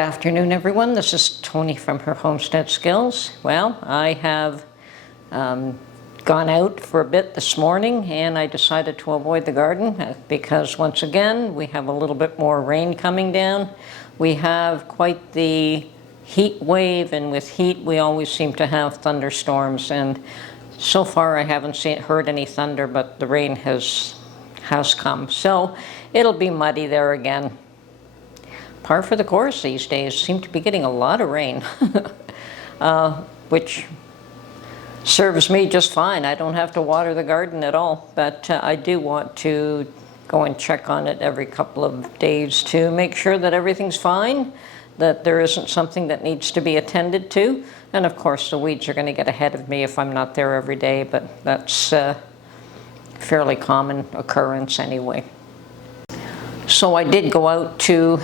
afternoon, everyone. This is Tony from her Homestead Skills. Well, I have gone out for a bit this morning and I decided to avoid the garden because once again we have a little bit more rain coming down. We have quite the heat wave, and with heat we always seem to have thunderstorms, and so far I haven't heard any thunder, but the rain has come. So it'll be muddy there again. Par for the course these days. Seem to be getting a lot of rain, which serves me just fine. I don't have to water the garden at all, but I do want to go and check on it every couple of days to make sure that everything's fine, that there isn't something that needs to be attended to. And of course the weeds are going to get ahead of me if I'm not there every day, but that's a fairly common occurrence anyway. So I did go out to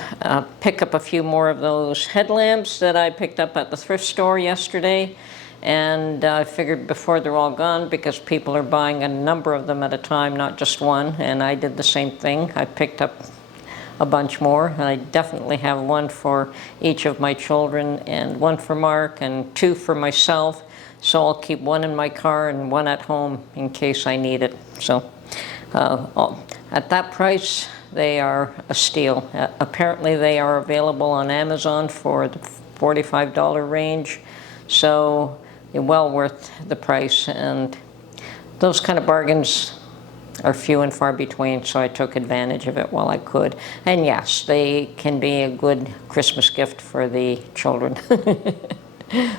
pick up a few more of those headlamps that I picked up at the thrift store yesterday, and I figured before they're all gone, because people are buying a number of them at a time, not just one, and I did the same thing. I picked up a bunch more, and I definitely have one for each of my children and one for Mark and two for myself, so I'll keep one in my car and one at home in case I need it. So at that price, they are a steal. Apparently they are available on Amazon for the $45 range, so they're well worth the price, and those kind of bargains are few and far between, so I took advantage of it while I could. And yes, they can be a good Christmas gift for the children.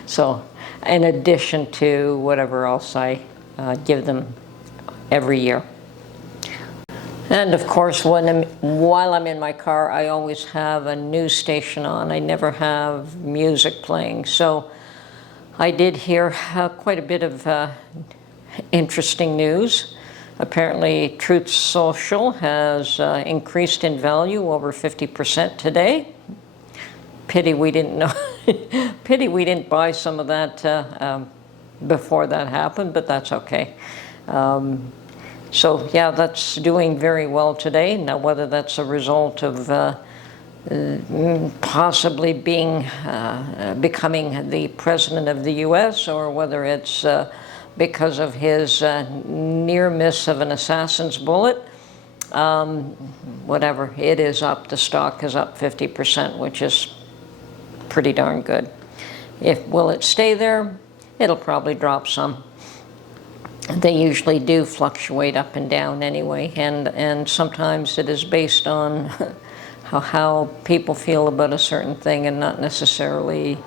So in addition to whatever else I give them every year. And of course, while I'm in my car, I always have a news station on. I never have music playing. So I did hear quite a bit of interesting news. Apparently, Truth Social has increased in value over 50% today. Pity we didn't know. Pity we didn't buy some of that before that happened, but that's okay. So yeah, that's doing very well today. Now, whether that's a result of possibly becoming the president of the U.S., or whether it's because of his near miss of an assassin's bullet, whatever, it is up. The stock is up 50%, which is pretty darn good. Will it stay there? It'll probably drop some. They usually do fluctuate up and down anyway, and sometimes it is based on how people feel about a certain thing and not necessarily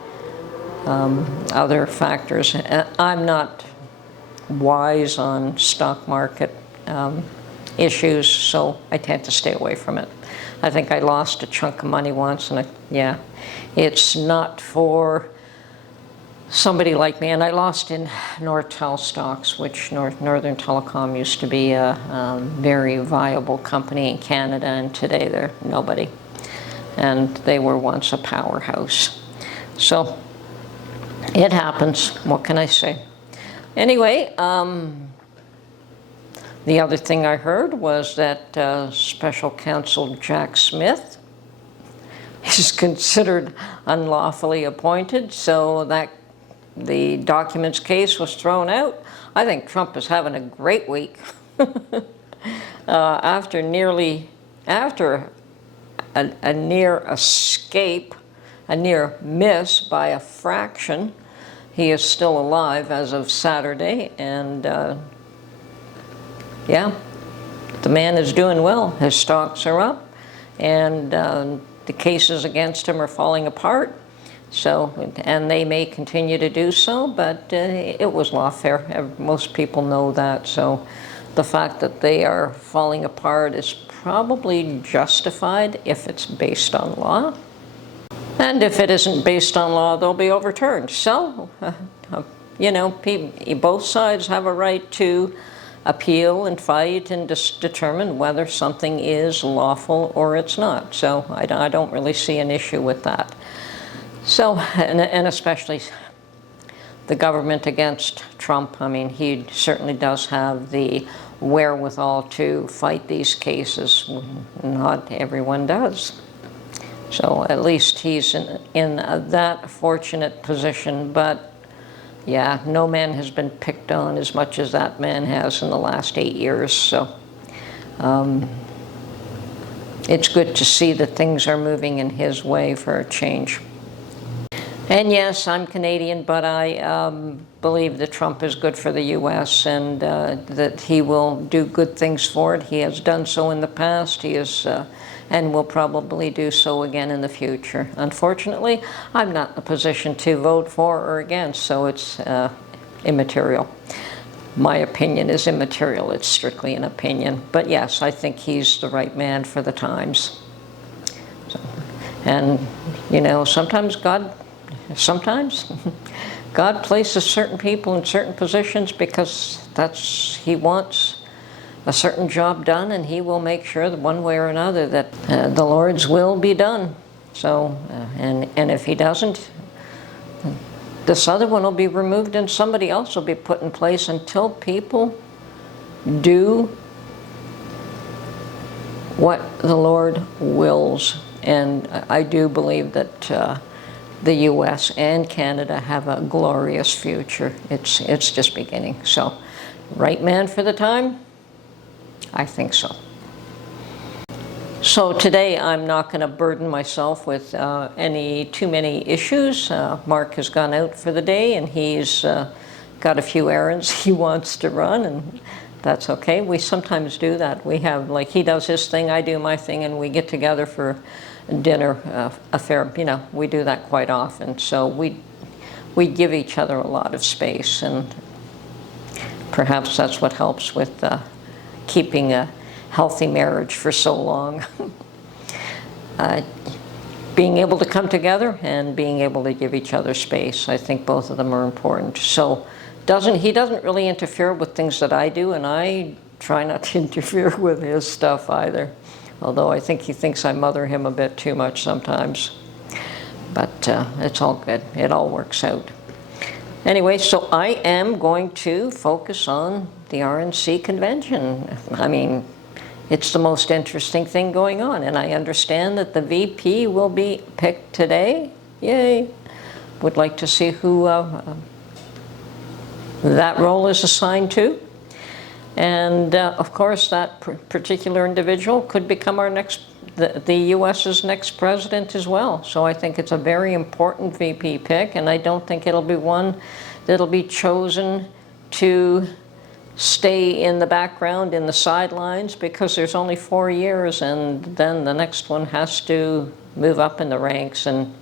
other factors. I'm not wise on stock market issues, so I tend to stay away from it. I think I lost a chunk of money once, and yeah, it's not for somebody like me, and I lost in Nortel stocks, which Northern Telecom used to be a very viable company in Canada, and today they're nobody. And they were once a powerhouse. So it happens. What can I say? Anyway, the other thing I heard was that Special Counsel Jack Smith is considered unlawfully appointed, so that the documents case was thrown out. I think Trump is having a great week. After a near escape, a near miss by a fraction, he is still alive as of Saturday, and yeah, the man is doing well. His stocks are up, and the cases against him are falling apart. So, and they may continue to do so, but it was lawfare. Most people know that. So the fact that they are falling apart is probably justified if it's based on law. And if it isn't based on law, they'll be overturned. So, you know, both sides have a right to appeal and fight and determine whether something is lawful or it's not. So I don't really see an issue with that. So, and especially the government against Trump, I mean, he certainly does have the wherewithal to fight these cases. Not everyone does. So at least he's in that fortunate position. But yeah, no man has been picked on as much as that man has in the last 8 years. So it's good to see that things are moving in his way for a change. And yes, I'm Canadian, but I believe that Trump is good for the U.S. and that he will do good things for it. He has done so in the past. He is, and will probably do so again in the future. Unfortunately, I'm not in a position to vote for or against, so it's immaterial. My opinion is immaterial. It's strictly an opinion. But yes, I think he's the right man for the times. So, and, you know, sometimes God places certain people in certain positions because he wants a certain job done, and he will make sure that one way or another that the Lord's will be done. So, and if he doesn't, this other one will be removed and somebody else will be put in place until people do what the Lord wills. And I do believe that the U.S. and Canada have a glorious future. It's just beginning. So, right man for the time? I think so. So today I'm not going to burden myself with too many issues. Mark has gone out for the day and he's got a few errands he wants to run, and that's okay. We sometimes do that. We have, like, he does his thing, I do my thing, and we get together for dinner affair. You know, we do that quite often. So we give each other a lot of space, and perhaps that's what helps with keeping a healthy marriage for so long. Being able to come together and being able to give each other space. I think both of them are important. So he doesn't really interfere with things that I do, and I try not to interfere with his stuff either. Although I think he thinks I mother him a bit too much sometimes. But it's all good. It all works out. Anyway, so I am going to focus on the RNC convention. I mean, it's the most interesting thing going on, and I understand that the VP will be picked today. Yay! Would like to see who that role is assigned to. And of course, that particular individual could become the U.S.'s next president as well. So I think it's a very important VP pick, and I don't think it'll be one that'll be chosen to stay in the background, in the sidelines, because there's only 4 years, and then the next one has to move up in the ranks. And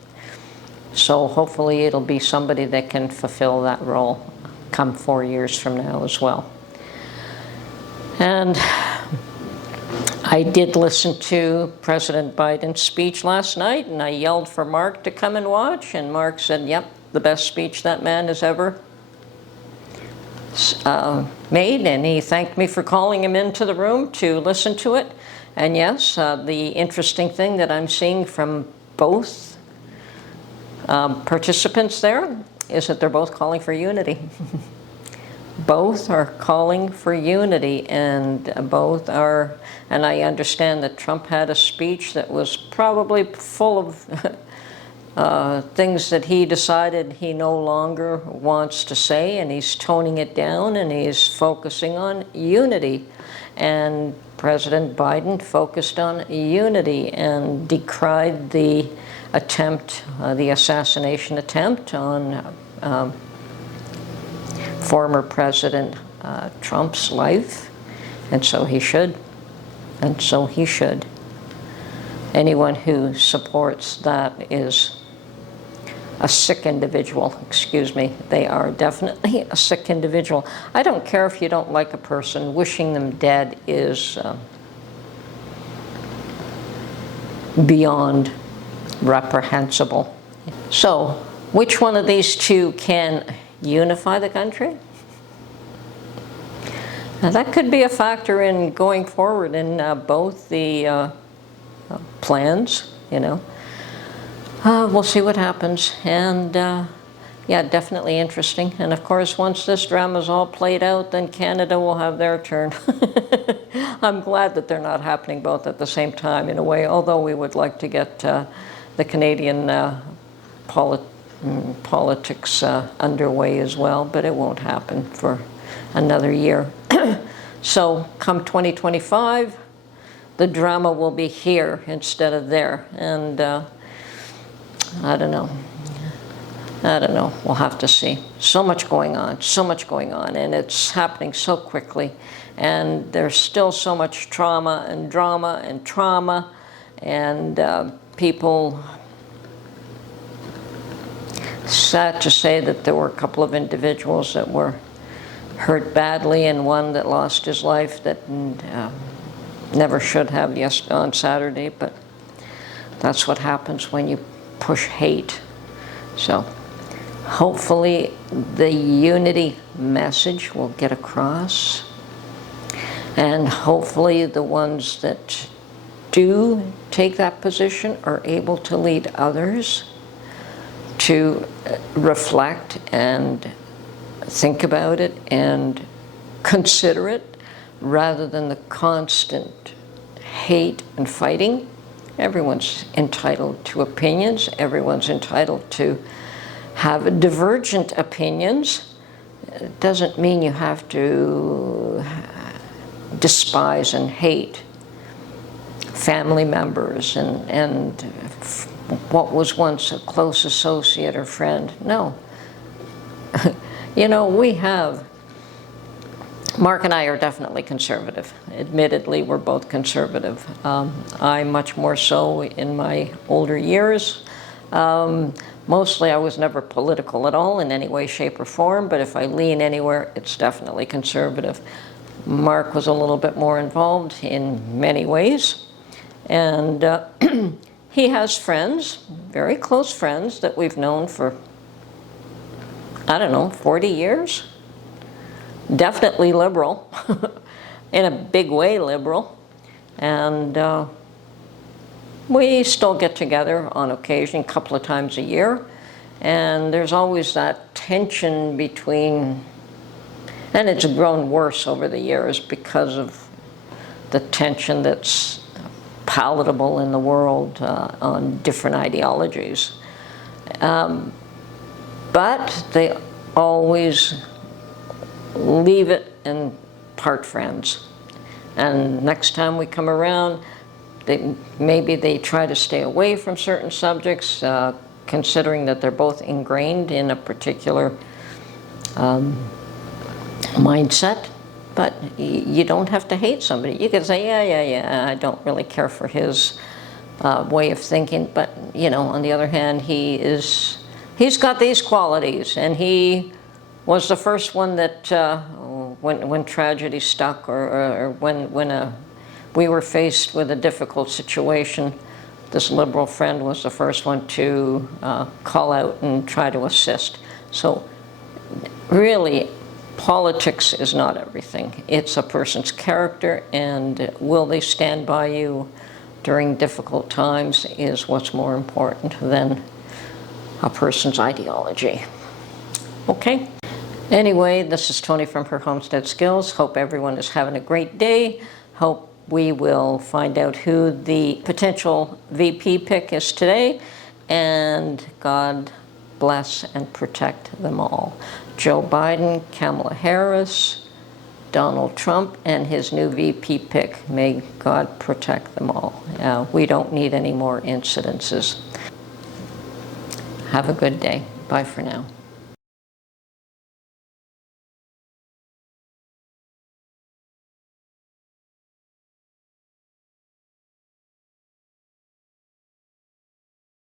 so hopefully it'll be somebody that can fulfill that role come 4 years from now as well. And I did listen to President Biden's speech last night, and I yelled for Mark to come and watch, and Mark said, yep, the best speech that man has ever made, and he thanked me for calling him into the room to listen to it. And yes, the interesting thing that I'm seeing from both participants there is that they're both calling for unity. Both are calling for unity, and both are, and I understand that Trump had a speech that was probably full of things that he decided he no longer wants to say, and he's toning it down, and he's focusing on unity. And President Biden focused on unity and decried the attempt, the assassination attempt on former President Trump's life, and so he should, and so he should. Anyone who supports that is a sick individual, excuse me. They are definitely a sick individual. I don't care if you don't like a person, wishing them dead is beyond reprehensible. So, which one of these two can unify the country? Now that could be a factor in going forward in both the plans, you know. We'll see what happens, and yeah, definitely interesting. And of course, once this drama's all played out, then Canada will have their turn. I'm glad that they're not happening both at the same time in a way, although we would like to get the Canadian politics underway as well, but it won't happen for another year. So come 2025, the drama will be here instead of there, and I don't know. We'll have to see. So much going on, and it's happening so quickly, and there's still so much trauma and drama and trauma, and people. Sad to say that there were a couple of individuals that were hurt badly, and one that lost his life that never should have on Saturday, but that's what happens when you push hate. So hopefully the unity message will get across, and hopefully the ones that do take that position are able to lead others to reflect and think about it and consider it, rather than the constant hate and fighting. Everyone's entitled to opinions. Everyone's entitled to have divergent opinions. It doesn't mean you have to despise and hate family members and what was once a close associate or friend. No. You know, Mark and I are definitely conservative. Admittedly, we're both conservative. I much more so in my older years. Mostly I was never political at all in any way, shape, or form, but if I lean anywhere, it's definitely conservative. Mark was a little bit more involved in many ways, and he has friends, very close friends, that we've known for, I don't know, 40 years. Definitely liberal, in a big way liberal. And we still get together on occasion, a couple of times a year. And there's always that tension between, and it's grown worse over the years because of the tension that's palatable in the world on different ideologies. But they always leave it and part friends. And next time we come around, maybe they try to stay away from certain subjects, considering that they're both ingrained in a particular mindset. But you don't have to hate somebody. You can say, yeah, I don't really care for his way of thinking. But, you know, on the other hand, he's got these qualities, and he was the first one that, when tragedy struck, or when we were faced with a difficult situation, this liberal friend was the first one to call out and try to assist. So really, politics is not everything. It's a person's character, and will they stand by you during difficult times is what's more important than a person's ideology. Okay? Anyway, this is Tony from Her Homestead Skills. Hope everyone is having a great day. Hope we will find out who the potential VP pick is today, and God bless and protect them all. Joe Biden, Kamala Harris, Donald Trump, and his new VP pick. May God protect them all. We don't need any more incidences. Have a good day. Bye for now.